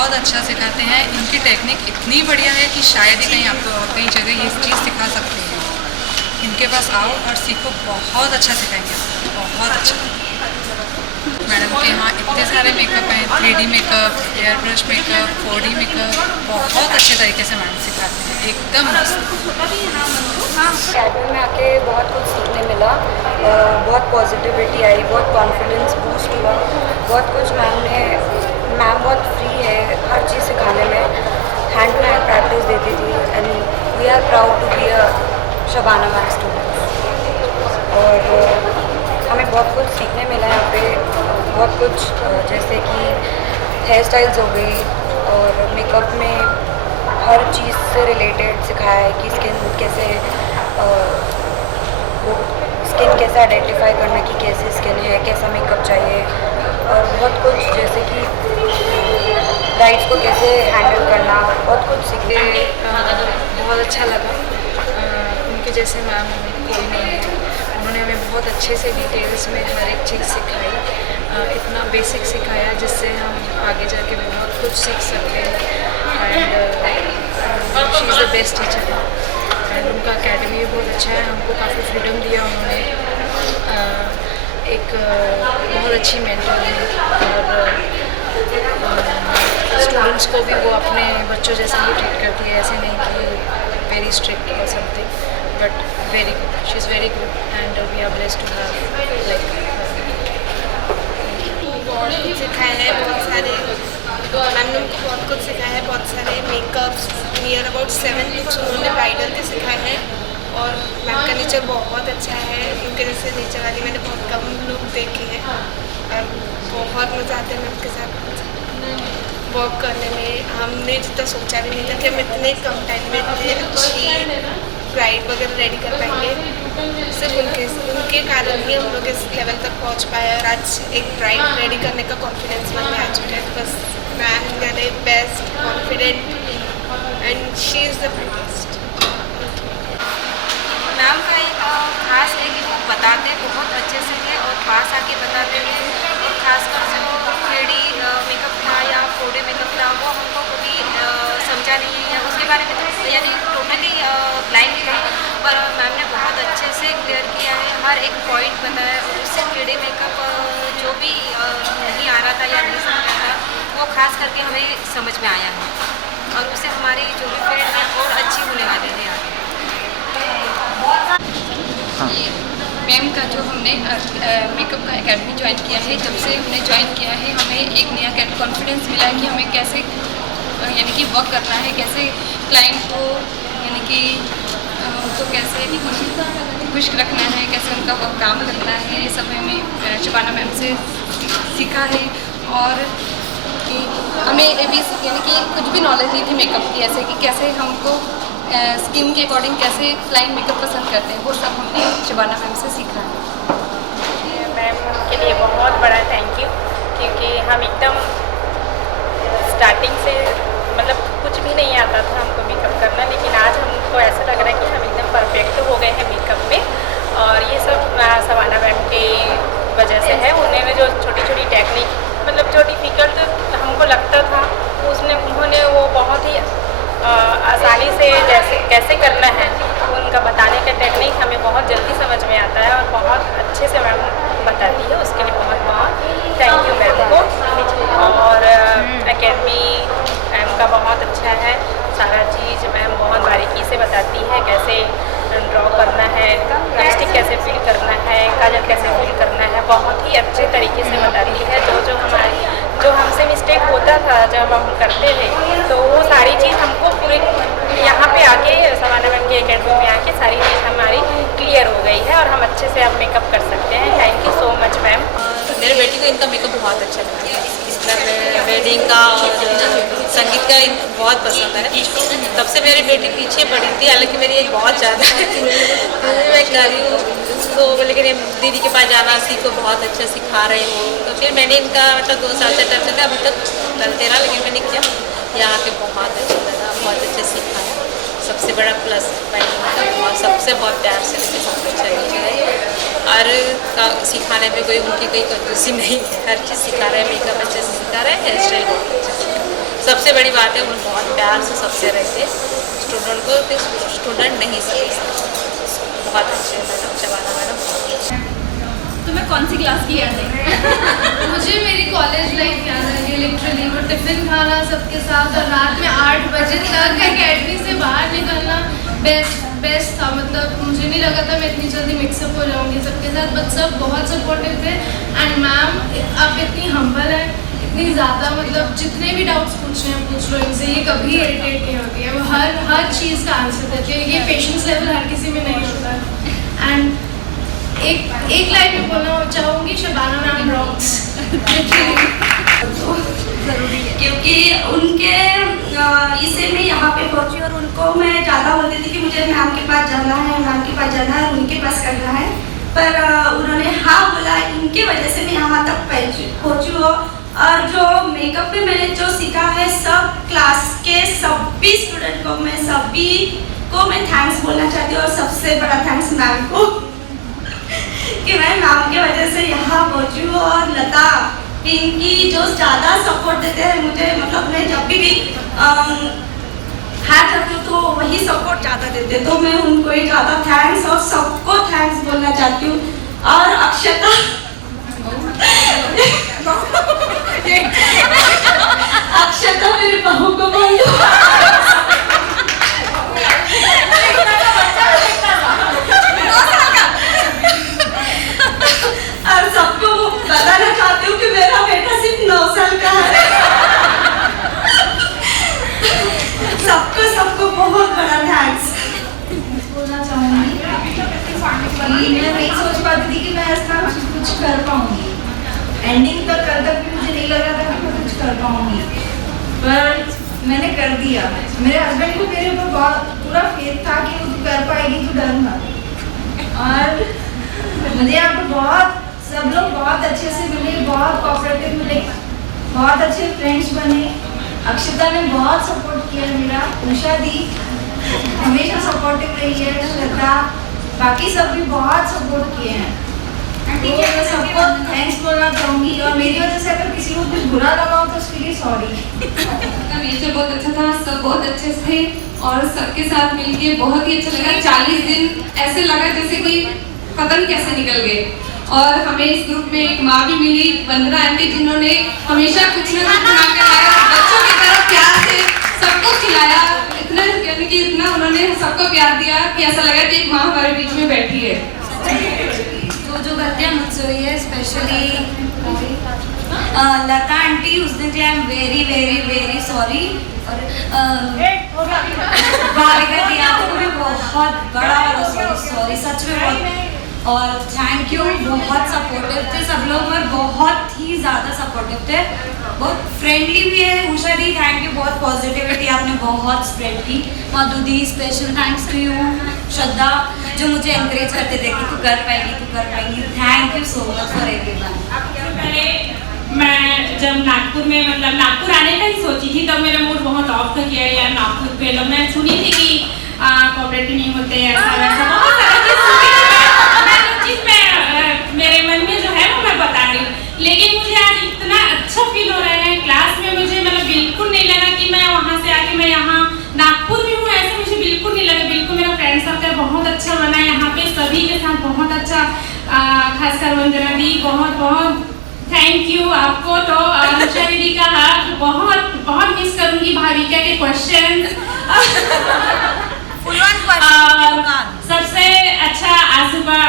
बहुत अच्छा सिखाते हैं। इनकी टेक्निक इतनी बढ़िया है कि शायद ही कहीं आपको और कई जगह ये चीज़ सिखा सकते हैं। इनके पास आओ और सीखो, बहुत अच्छा सिखाएंगे आपको, बहुत अच्छा। मैडम के यहाँ इतने सारे मेकअप हैं, 3D makeup, air brush makeup, 4D makeup, बहुत अच्छे तरीके से मैडम सिखाते हैं, एकदम मस्त। अकेडमी में आके बहुत कुछ सीखने मिला, बहुत पॉजिटिविटी आई, बहुत कॉन्फिडेंस बूस्ट हुआ, बहुत कुछ मैम बहुत फ्री है हर चीज़ सिखाने में, हैंड टू हैंड प्रैक्टिस देती थी and we are proud to be a Shabana ma'am students. और हमें बहुत कुछ सीखने मिला यहाँ पे, बहुत कुछ जैसे कि हेयर स्टाइल्स हो गई और मेकअप में हर चीज़ से रिलेटेड सिखाया है कि स्किन कैसे वो स्किन कैसे आइडेंटिफाई करना कि कैसी स्किन है, कैसा मेकअप चाहिए, और बहुत कुछ जैसे कि ब्राइड्स को कैसे हैंडल करना, बहुत कुछ सीखने बहुत अच्छा लगा। उनके जैसे मैम हमें कोई नहीं है। उन्होंने हमें बहुत अच्छे से डिटेल्स में हर एक चीज़ सिखाई, इतना बेसिक सिखाया जिससे हम आगे जाके बहुत कुछ सीख सकते हैं। And she is the best teacher. And उनका एकेडमी भी बहुत अच्छा है, हमको काफ़ी फ्रीडम दिया उन्होंने। एक बहुत अच्छी मेंटर है और स्टूडेंट्स को भी वो अपने बच्चों जैसे ही ट्रीट करती है, ऐसे नहीं कि वेरी स्ट्रिक्ट और something, but very good. She is very good and we are blessed to have like बहुत कुछ सिखाया है, बहुत सारे मैम ने उनको बहुत कुछ सिखाया है, बहुत सारे मेकअप्स, नियर अबाउट 7 लुक्स उन्होंने ब्राइडल के सिखाए हैं। और मैम का नेचर बहुत अच्छा है, उनके जैसे नेचर वाली मैंने बहुत कम लोग देखे हैं और बहुत मज़ा आता है मैम के साथ वर्क करने में। हमने जितना सोचा भी नहीं था कि हम इतने कम टाइम में इतनी अच्छी ब्राइड वगैरह रेडी कर पाएंगे। सिर्फ उनके कारण ही हम लोग इस लेवल तक पहुंच पाए और आज एक ब्राइड रेडी करने का कॉन्फिडेंस मन में आ चुका है। बस मैम यानी best, confident and she is the best. Ma'am का एक खास है कि वो बताते बहुत अच्छे से हैं और पास आके बताते हैं। और खासकर जो 3D मेकअप था या 4D मेकअप था वो हमको कभी समझा नहीं है, या उसके बारे में तो यानी टोटली ब्लाइंड था, पर मैम ने बहुत अच्छे से क्लियर किया है, हर एक पॉइंट बताया। और उससे 3D मेकअप जो भी नहीं आ रहा था या नहीं समझा था वो खास करके हमें समझ में आया है, और उससे हमारी जो भी फील्ड है और अच्छी होने वाले हैं आगे। मैम का जो हमने मेकअप का एकेडमी ज्वाइन किया है, जब से हमने ज्वाइन किया है हमें एक नया कॉन्फिडेंस मिला है कि हमें कैसे यानी कि वर्क करना है, कैसे क्लाइंट को यानी कि उनको कैसे खुश रखना है, कैसे उनका वर्क काम करना है, ये सब हमें शबाना मैम से सीखा है। और कि हमें ये भी यानी कि कुछ भी नॉलेज नहीं थी मेकअप की, ऐसे कि कैसे हमको स्किन के अकॉर्डिंग कैसे क्लाइंट मेकअप पसंद करते हैं, वो सब हमने शबाना मैम से सीखा है। मैम के लिए बहुत बड़ा थैंक यू, क्योंकि हम एकदम स्टार्टिंग से मतलब कुछ भी नहीं आता था हमको मेकअप करना, लेकिन आज हमको ऐसा लग रहा है कि हम एकदम परफेक्ट हो गए हैं मेकअप में। और ये सब शबाना मैम के वजह से है। उन्होंने जो छोटी छोटी टेक्निक मतलब जो डिफ़िकल्ट हमको लगता था उन्होंने वो बहुत ही आसानी से जैसे कैसे करना है उनका बताने का टेक्निक हमें बहुत जल्दी समझ में आता है और बहुत अच्छे से मैम बताती है। उसके लिए बहुत बहुत थैंक यू मैम को। और एकेडमी मैम का बहुत अच्छा है, सारा चीज़ मैम बहुत बारीकी से बताती है, कैसे ड्रॉ करना है, लिपस्टिक कैसे फिल करना है, काजल कैसे फिल करना है, बहुत ही अच्छे तरीके से बताती है। जो हमसे मिस्टेक होता था जब हम करते थे तो वो सारी चीज़ हमको पूरे यहाँ पे आके शबाना मैम की एकेडमी में आके सारी चीज़ हमारी क्लियर हो गई है और हम अच्छे से अब मेकअप कर सकते हैं। Thank you so much ma'am. मेरे बेटी को इनका मेकअप बहुत अच्छा लगा, मतलब वेडिंग का और संगीत का बहुत पसंद है। तब से मेरी बेटी पीछे पड़ी थी, हालांकि मेरी एक बहुत ज़्यादा मैं कर रही हूँ तो, लेकिन दीदी के पास जाना सीखो, बहुत अच्छा सिखा रहे हो। तो फिर मैंने इनका मतलब 2 साल से टर्म लगा, अभी तक चलते रहा, लेकिन मैंने किया यहाँ के बहुत अच्छा लगा, बहुत अच्छे सिखाया। सबसे बड़ा प्लस पॉइंट इनका सबसे बहुत प्यार से लेके सब कुछ चाहिए और सिखाने में कोई उनकी कोई कंजूसी नहीं है, हर चीज़ सिखा रहे हैं, मेकअप अच्छे से सिखा रहे हैं, हेयर स्टाइल बहुत अच्छे से। सबसे बड़ी बात है वो बहुत प्यार से सबसे रहते, स्टूडेंट को कि स्टूडेंट नहीं समझते। बहुत अच्छे हैं मैडम, शबाना मैडम। तुम्हें कौन सी क्लास की याद है? मुझे मेरी कॉलेज लाइफ याद आ रही है लिटरली। वो टिफ़िन खाना सबके साथ और रात में 8 बजे तक एकेडमी से बाहर निकलना बेस्ट था। मतलब मुझे नहीं लगा था मैं इतनी जल्दी मिक्सअप हो जाऊँगी सबके साथ, बट सब बहुत सपोर्टिव थे। एंड मैम आप इतनी हम्बल है, इतनी ज़्यादा, मतलब जितने भी डाउट्स पूछने हैं पूछ लो इनसे, ये कभी इरिटेट नहीं होती है। वो हर चीज़ का आंसर देती है। ये पेशेंस लेवल हर किसी में नहीं होता है। एंड एक लाइन में बोलना चाहूँगी, शबाना मैम रॉक्स। क्योंकि उनके इससे मैं यहाँ पे पहुँची और उनको मैं ज़्यादा बोलती थी कि मुझे मैम के पास जाना है, मैम के पास जाना है, उनके पास करना है, पर उन्होंने हाँ बोला। इनके वजह से मैं यहाँ तक पहुँची हूँ। और जो मेकअप में मैंने जो सीखा है, सब क्लास के सभी स्टूडेंट को मैं थैंक्स बोलना चाहती हूँ। और सबसे बड़ा थैंक्स मैम को कि मैं मैम की वजह से यहाँ पहुँची हूँ। और लता, पिंकी जो ज़्यादा सपोर्ट देते हैं मुझे, मतलब मैं जब भी हार जाती हूँ तो वही सपोर्ट ज़्यादा देते, तो मैं उनको ही ज़्यादा थैंक्स और सबको थैंक्स बोलना चाहती हूँ। और अक्षता अक्षता मेरी बहू को बोल दो। और सबको बताना चाहती हूँ कि मेरा बेटा सिर्फ 9 साल का है। सबको बहुत बड़ा थैंक्स बोलना चाहूँगी कि मैं नहीं सोच पाती थी कि मैं ऐसा कुछ कर पाऊँगी। एंडिंग तक भी मुझे नहीं लगा था कि मैं कुछ कर पाऊँगी, पर मैंने कर दिया। मेरे हस्बैंड को मेरे ऊपर बहुत पूरा फेथ था कि तू कर पाएगी, तू डर मत। और मुझे यहाँ पर सब लोग बहुत अच्छे से मिले, बहुत कोऑपरेटिव मिले, बहुत अच्छे फ्रेंड्स बने। अक्षता ने बहुत सपोर्ट किया मेरा, उषा दी हमेशा सपोर्टिव रही है, श्रद्धा, बाकी सब भी बहुत सपोर्ट किए हैं। तो मैं सबको थैंक्स बोलना चाहूँगी। और मेरी वजह से अगर किसी को कुछ बुरा लगा हो तो उसके लिए सॉरी। का नेचर बहुत अच्छा था, सब बहुत अच्छे थे और सबके साथ मिलके बहुत ही अच्छा लगा। 40 दिन ऐसे लगा जैसे कि पता नहीं कैसे निकल गए। और हमें इस ग्रुप में एक माँ भी मिली, वंदना आंटी, जिन्होंने हमेशा कुछ ना कुछ बना के लाया, बच्चों की तरह प्यार से सबको खिलाया। इतना यानी कि इतना उन्होंने सबको प्यार दिया कि ऐसा लगा कि एक माँ हमारे बीच में बैठी है। तो जो गलतियाँ मुझसे हुई है, स्पेशली लता आंटी, उस दिन के लिए I am very very very sorry. और भाविका दी, आपको भी बहुत बड़ा सॉरी, सच में बहुत। और थैंक यू, बहुत सपोर्टिव थे सब लोग और बहुत ही ज़्यादा सपोर्टिव थे, बहुत फ्रेंडली भी है। उषा दी, थैंक यू, बहुत पॉजिटिविटी आपने बहुत स्प्रेड की। मधु दी, स्पेशल थैंक्स टू यू। श्रद्धा, जो मुझे एनकरेज करते थे कि तू कर पाएगी। Thank you so much for everyone. पहले मैं जब नागपुर में, मतलब नागपुर आने का ही सोची थी, तब मेरा मूड बहुत ऑफ था कि यार नागपुर पे, जब मैं सुनी थी कि कोऑपरेटिव नहीं होते, ऐसा वैसा बहुत सारा चीज़ सुनी थी। मेरे मन में जो है वो मैं बता रही हूँ, लेकिन मुझे आज इतना अच्छा फील हो रहा है क्लास में। मुझे मतलब बिल्कुल नहीं लगा कि मैं वहाँ से आके मैं यहाँ नागपुर में हूँ, ऐसे मुझे बिल्कुल नहीं लगा। बिल्कुल मेरा फ्रेंड सर्कल बहुत अच्छा बना है यहाँ पे, सभी के साथ बहुत अच्छा। खासकर वंदना दी, बहुत थैंक यू आपको। तो उषा दीदी का हाथ बहुत मिस करूँगी, भाविका के क्वेश्चन। सबसे अच्छा आशुबा,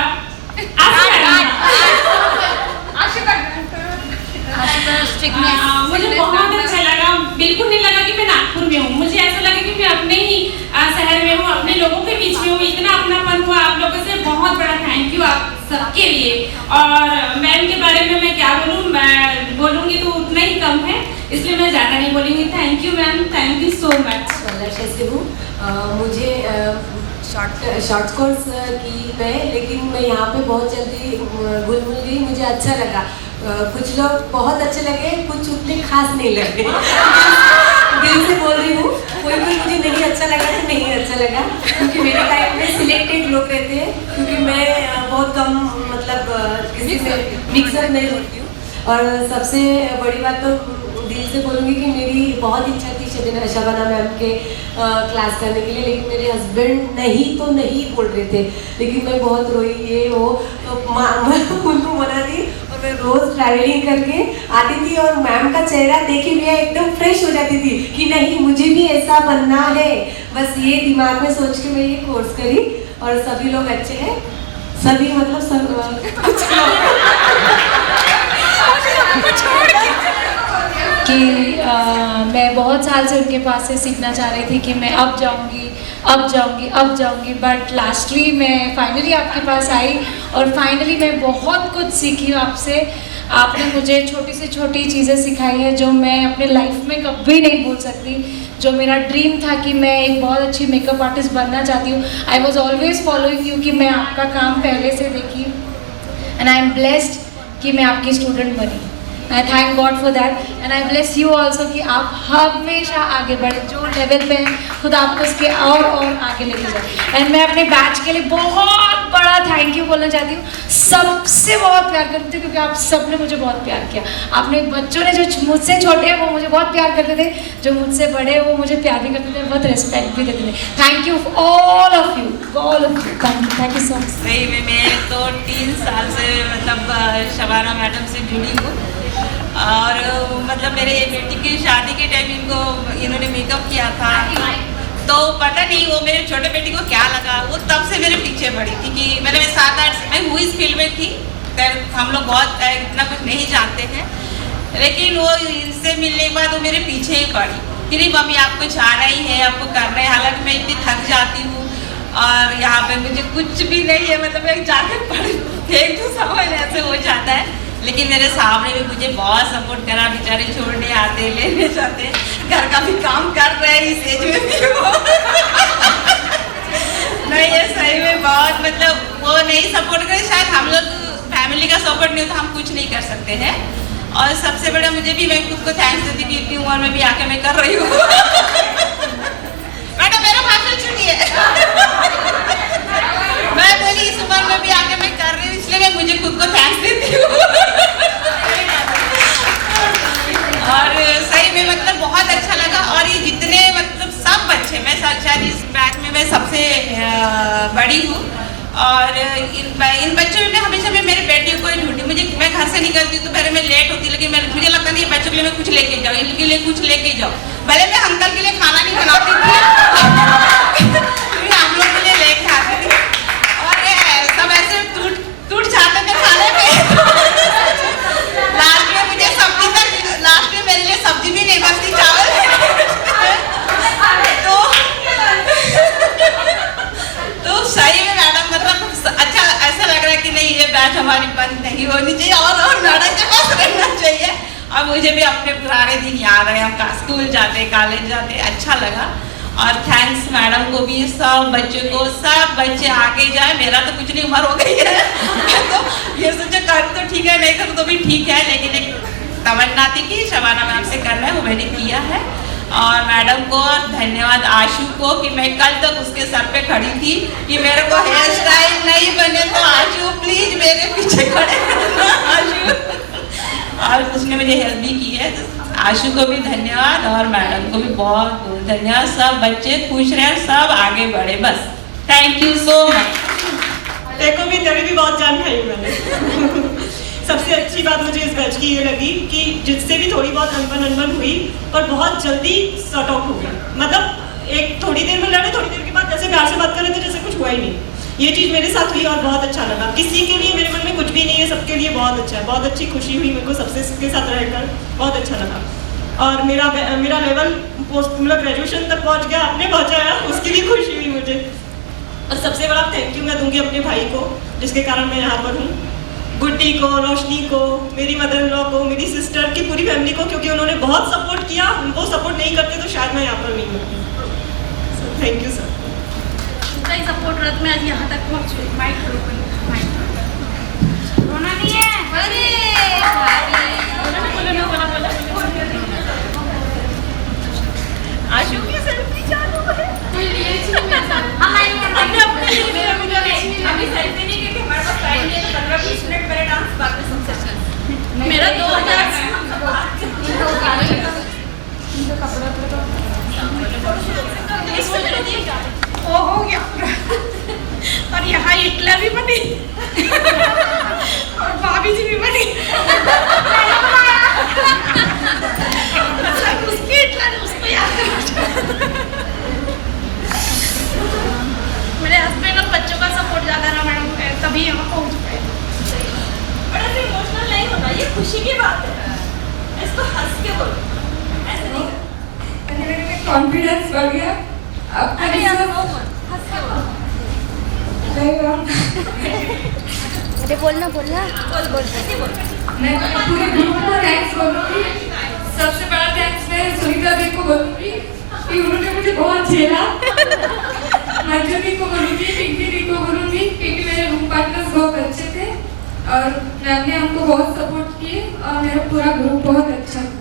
मुझे बहुत अच्छा लगा। बिल्कुल नहीं लगा कि मैं नागपुर में हूँ, मुझे ऐसा लगा कि मैं अपने ही शहर में हूँ, अपने लोगों के बीच में हूँ। इतना अपनापन हुआ आप लोगों से, बहुत बड़ा थैंक यू आप सबके लिए। और मैम के बारे में मैं क्या बोलूँ, मैं बोलूँगी तो उतना ही कम है, इसलिए मैं ज़्यादा नहीं बोलूँगी। Thank you ma'am, thank you so much. से हूँ, मुझे शॉर्ट कोर्स की मैं, लेकिन मैं यहाँ पे बहुत जल्दी घुल मिल गई, मुझे अच्छा लगा। कुछ लोग बहुत अच्छे लगे, कुछ उतने खास नहीं लगे। दिल से बोल रही हूँ, कोई मुझे नहीं अच्छा लगा तो नहीं अच्छा लगा, क्योंकि मेरे लाइफ में सिलेक्टेड लोग रहते हैं, क्योंकि मैं बहुत कम मतलब किसी से मिक्सअप नहीं होती हूँ। और सबसे बड़ी बात तो दिल से बोलूँगी कि मेरी बहुत इच्छा थी शबाना मैम के क्लास करने के लिए, लेकिन मेरे हस्बैंड नहीं बोल रहे थे, लेकिन मैं बहुत रोई ये वो, तो उनको मना दी और मैं रोज़ ट्रैवलिंग करके आती थी और मैम का चेहरा देखे मैं एकदम फ्रेश हो जाती थी कि नहीं मुझे भी ऐसा बनना है। बस ये दिमाग में सोच के मैं ये कोर्स करी और सभी लोग अच्छे हैं, सभी मतलब सब कि मैं बहुत साल से उनके पास से सीखना चाह रही थी कि मैं अब जाऊंगी, बट लास्टली मैं फाइनली आपके पास आई और फाइनली मैं बहुत कुछ सीखी हूँ आपसे। आपने मुझे छोटी से छोटी चीज़ें सिखाई है जो मैं अपने लाइफ में कभी नहीं भूल सकती। जो मेरा ड्रीम था कि मैं एक बहुत अच्छी मेकअप आर्टिस्ट बनना चाहती हूँ, I was always following you, कि मैं आपका काम पहले से देखी एंड आई एम ब्लेस्ड कि मैं आपकी स्टूडेंट बनी। आई thank God for that and I bless you also कि आप हमेशा आगे बढ़े, जो लेवल पे हैं खुद आपको उसके और आगे लेके जाए। एंड मैं अपने बैच के लिए बहुत बड़ा थैंक यू बोलना चाहती हूँ। सबसे बहुत प्यार करती हूँ क्योंकि आप सब ने मुझे बहुत प्यार किया। आपने बच्चों ने जो मुझसे छोटे हैं वो मुझे बहुत प्यार करते थे, जो मुझसे बड़े हैं वो मुझे प्यार भी करते थे, बहुत रिस्पेक्ट भी देते थे। Thank you all of you, thank you so much. सही में मैं तो 3 साल से मतलब शबाना मैडम से जुड़ी हूँ और मतलब मेरे बेटी की शादी के टाइम इन्होंने मेकअप किया था, तो पता नहीं वो मेरे छोटे बेटी को क्या लगा, वो तब से मेरे पीछे पड़ी थी कि मैं 7-8 मैं हुई इस फील्ड में थी, हम लोग बहुत इतना कुछ नहीं जानते हैं, लेकिन वो इनसे मिलने के बाद वो मेरे पीछे ही पड़ी कि नहीं मम्मी आपको जाना ही है, आपको करना है। हालांकि मैं इतनी थक जाती हूँ और यहाँ पे मुझे कुछ भी नहीं है, मतलब मैं जाकर पढ़ फेंक दूँ समझ ऐसे हो जाता है, लेकिन मेरे सामने भी मुझे बहुत सपोर्ट करा। बेचारे छोड़ने आते, लेने जाते, घर का भी काम कर रहे हैं इस एज में भी वो नहीं ये सही में बहुत मतलब वो नहीं सपोर्ट करे, शायद हम लोग फैमिली का सपोर्ट नहीं होता हम कुछ नहीं कर सकते हैं। और सबसे बड़ा मुझे भी, मैं खुद को थैंक्स देती कि इतनी उम्र में भी आके मैं कर रही हूँ मैडम मेरा भाषण सुनिए मैं बोली इस उम्र में भी आके मैं कर रही हूँ, इसलिए मैं मुझे खुद को थैंक्स देती हूँ और सही में मतलब बहुत अच्छा लगा। और ये जितने मतलब सब बच्चे, मैं शायद इस बैच में मैं सबसे बड़ी हूँ और इन बच्चों में हमेशा मैं मेरे बेटियों को ही ढूंढी। मुझे मैं घर से निकलती हूँ तो पहले मैं लेट होती, लेकिन मुझे लगता नहीं बच्चों के लिए मैं कुछ लेके जाऊँ, इनके लिए कुछ लेके जाऊँ। भले मैं अंकल के लिए खाना नहीं बनाती थी हम लोग के लिए लेके आती थी और सब ऐसे टूट जाते थे खाने में लास्ट में मुझे सब्जी तक, लास्ट में मेरे लिए सब्जी भी नहीं बचती, चावल तो सही में मैडम मतलब अच्छा ऐसा लग रहा है कि नहीं ये बैच हमारी बंद नहीं होनी चाहिए और मैडम के पास रहना चाहिए। और मुझे भी अपने पुराने दिन याद आए, हम स्कूल जाते, कॉलेज जाते, अच्छा लगा। और थैंक्स मैडम को भी, सब बच्चों को, सब बच्चे आगे जाए। मेरा तो कुछ नहीं उम्र हो गई है तो ये सोचा कर तो ठीक है, नहीं कर तो भी ठीक है, लेकिन एक तमन्ना थी कि शबाना मैम से करना है, वो मैंने किया है। और मैडम को धन्यवाद, आशु को कि मैं कल तक उसके सर पे खड़ी थी कि मेरे को हेयर स्टाइल नहीं बने तो आशु प्लीज मेरे पीछे खड़े आशु, और उसने मुझे हेल्प भी की है। आशु को भी धन्यवाद और मैडम को भी बहुत बहुत धन्यवाद। सब बच्चे खुश रहे, सब आगे बढ़े, बस थैंक यू सो मच। देखो भी तभी भी बहुत जान खाई मैंने सबसे अच्छी बात मुझे इस बैच की ये लगी कि जिससे भी थोड़ी बहुत अनबन हुई और बहुत जल्दी सॉर्ट आउट हो गया, मतलब एक थोड़ी देर में लड़े, थोड़ी देर के बाद ऐसे प्यार से बात कर रहे थे जैसे कुछ हुआ ही नहीं। ये चीज़ मेरे साथ हुई और बहुत अच्छा लगा। किसी के लिए मेरे मन में कुछ भी नहीं है, सबके लिए बहुत अच्छा है, बहुत अच्छी खुशी हुई मेरे को सबके साथ रहकर, बहुत अच्छा लगा। और मेरा लेवल पोस्ट मतलब ग्रेजुएशन तक पहुँच गया, आपने पहुँचाया, उसकी भी खुशी हुई मुझे। और सबसे बड़ा थैंक यू मैं दूंगी अपने भाई को जिसके कारण मैं यहाँ पर हूँ, गुड्डी को, रोशनी को, मेरी मदर इन लॉ को, मेरी सिस्टर की पूरी फैमिली को, क्योंकि उन्होंने बहुत सपोर्ट किया। उनको सपोर्ट नहीं करते तो शायद मैं यहाँ पर नहीं होती। Thank you sir. उनका ही सपोर्ट रहा मैं आज यहाँ तक पहुँच गई। माइक रोना नहीं है, आशु की सेल्फी चालू है। अभी सेल्फी नहीं क्योंकि हमारे पास टाइम नहीं है, तो 15-20 मिनट पहले डांस बाद में सुन सकते हैं। मेरा 2000 और भाभी जी भी बनी उसके उसको याद मेरे हस्बैंड और बच्चों का सपोर्ट ज़्यादा रहा मैडम, तभी यहाँ पहुँच पाए। बड़ा से इमोशनल नहीं होना, ये खुशी की बात है, इसको हंस के बोलो, ऐसे नहीं। कॉन्फिडेंस बढ़ गया। अब अरे बोलना मैं पूरे ग्रुप को थैंक्स बोलूँगी। सबसे बड़ा थैंक्स मैं सुनीता दी को बोलूँगी कि उन्होंने मुझे बहुत झेला। मंजू दी को बोलूँगी, पिंकी दी को बोलूँगी क्योंकि मेरे रूम पार्टनर्स बहुत अच्छे थे और मैम ने हमको बहुत सपोर्ट किए और मेरा पूरा ग्रुप बहुत अच्छा था।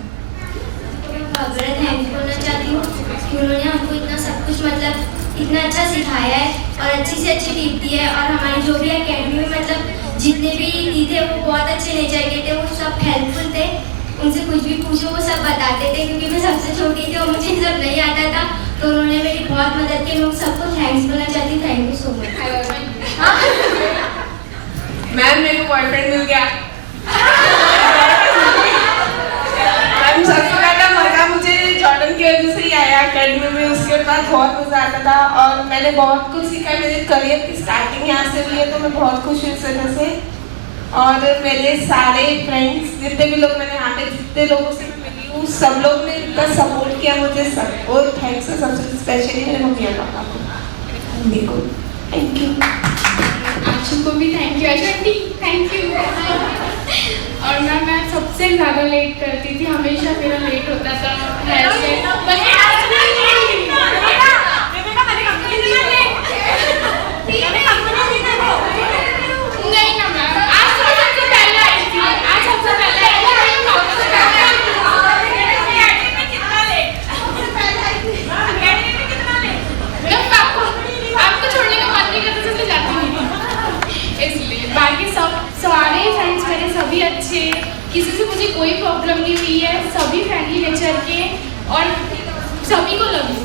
बड़ा थैंक्स बोलना चाहती हूँ कि उन्होंने हमको इतना सब कुछ मतलब इतना अच्छा सिखाया है और अच्छी से अच्छी टिप दी है और हमारी जो भी एकेडमी में मतलब जितने भी दी थे वो बहुत अच्छे नेचर के थे, वो सब हेल्पफुल थे। उनसे कुछ भी पूछो वो सब बताते थे क्योंकि मैं सबसे छोटी थी और मुझे सब नहीं आता था, तो उन्होंने मेरी बहुत मदद की। मैं सबको थैंक्स बोलना चाहती हूँ। Thank you so much. Ma'am मेरे को बॉयफ्रेंड मिल गया। मैम सबसे ज़्यादा मज़ा मुझे जॉर्डन की वजह से ही आया अकेडमी में, उसके बाद बहुत मज़ा आता था और मैंने बहुत कुछ सीखा। मेरे करियर की स्टार्टिंग यहाँ से हुई है तो मैं बहुत खुश हूँ इस वजह से। और मेरे सारे फ्रेंड्स जितने भी लोग मैंने यहाँ पे जितने लोगों से मैं मिली हूँ सब लोग ने इतना सपोर्ट किया मुझे, सबको थैंक्स है। सबसे स्पेशली मेरे मम्मी और पापा को, थैंक यू। आशु को भी thank you. Aunty thank you. और मैं सबसे ज़्यादा लेट करती थी, हमेशा मेरा लेट होता था। नहीं ना मैम, आज सबसे पहले आई थी, आज सबसे पहले आई थी। आपको छोड़ने का मन नहीं करता इसलिए जाती नहीं, इसलिए। बाकी सब सारे फ्रेंड्स मेरे सभी अच्छे, किसी से मुझे कोई प्रॉब्लम नहीं हुई है, सभी फ्रेंडली नेचर के और सभी को लव यू।